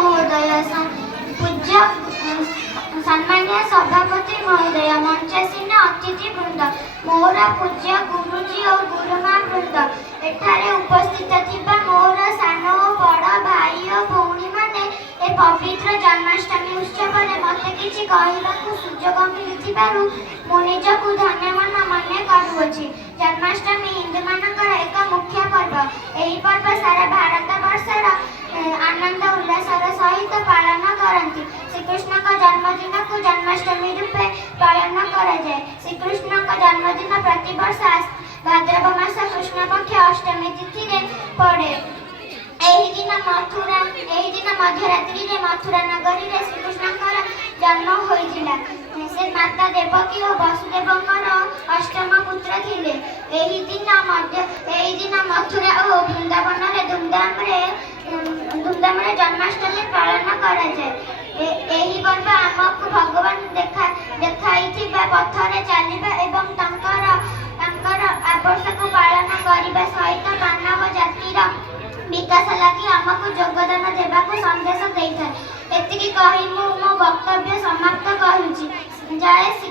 महोदय, पूज्य सम्मान्य सभापति महोदय, मंचासीन अतिथिवृंद, मोर पूज्य गुरुजी और गुरुमा वृंद, एठारे उपस्थित थिबा मोर सान और बड़ भाई और भौणी माने ए पवित्र जन्माष्टमी उत्सव में मते किछि कहबाकू सुजोग मिलिथिबारु मो निजकू धन्यवाद मने करुअछि। जन्माष्टमी हिंदू मानकर एक मुख्य पर्व। एही पर्व सारा भारत वर्षर आनंद उल्लासर सहित पालन करती। श्रीकृष्ण का जन्मदिन को जन्माष्टमी रूपे पालन करा जाए। श्रीकृष्ण का जन्मदिन प्रतिवर्ष भाद्रव मास कृष्ण पक्ष अष्टमी तिथि रे पड़े। एही दिन मध्यरात्रि रे मथुरा नगरी रे श्रीकृष्णकर जन्म होइतिला। से माता देवकी और वसुदेवकर अष्टम पुत्र थिले। एही दिन मथुरा और वृंदावन रे धूमधाम रे जन्माष्टमी पालन करा जाए। एही पर्व आमको भगवान देखाइथिबा पथरे चलिबा एवं तांकर आवश्यक पालन करिबा सहित मानव जातिर विकास लगी आमको योगदान देवाक संदेश देता। एतिकी कही मो वक्तव्य समाप्त करुछि। जय श्री